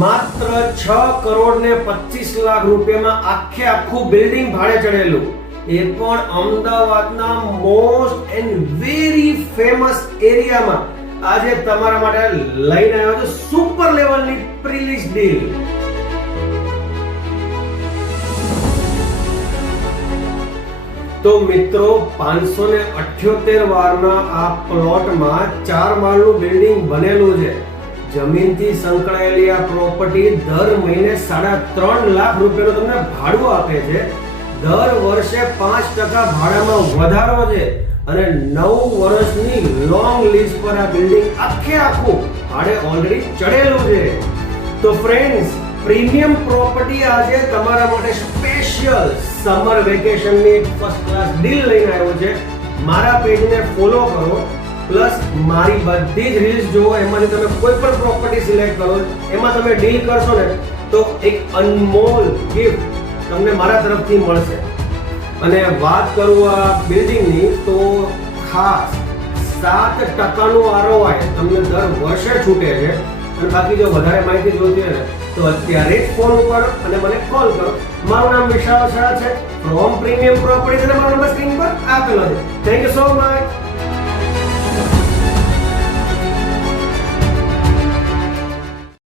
માત્ર 6 કરોડ ને 25 લાખ રૂપિયામાં આખું બિલ્ડિંગ ભાડે ચડેલું, એ પણ અમદાવાદના મોસ્ટ એન્ડ વેરી ફેમસ એરિયામાં. આજે તમારા માટે લઈને આવ્યો છું સુપર લેવલની પ્રીલીઝ ડીલ. તો મિત્રો, 578 વારના આ પ્લોટમાં 4 માળનું બિલ્ડિંગ બનેલું છે. જમીનથી સંકળાયેલી આ પ્રોપર્ટી દર મહિને 3.5 લાખ રૂપિયાનું તમને ભાડું આપે છે. દર વર્ષે 5% ભાડામાં વધારો છે અને 9 વર્ષની લોંગ લીઝ પર આ બિલ્ડિંગ આખું ભાડે ઓલરેડી ચડેલું છે. તો ફ્રેન્ડ્સ, પ્રીમિયમ પ્રોપર્ટી આજે તમારા માટે સ્પેશિયલ સમર વેકેશનની ફર્સ્ટ ક્લાસ ડીલ લઈને આવ્યો છે. મારા પેજને ફોલો કરો, પ્લસ મારી બધી જ રીલ્સ જુઓ. એમાંથી તમે કોઈ પણ પ્રોપર્ટી સિલેક્ટ કરો, એમાં તમે ડીલ કરશો ને તો એક અનમોલ ગિફ્ટ તમને મારા તરફથી મળશે. અને વાત કરું આ બિલ્ડિંગની, તો ખાસ 7% ROI તમને દર વર્ષે છૂટે છે. અને બાકી જો વધારે માહિતી જોઈતી હોય ને તો અત્યારે જ ફોન ઉપર અને મને કોલ કરો. મારું નામ વિશાલ શાહ છે, ફ્રોમ પ્રીમિયમ પ્રોપર્ટી, અને મારો નંબર સ્ક્રીન પર આપેલો છે. Thank you so much.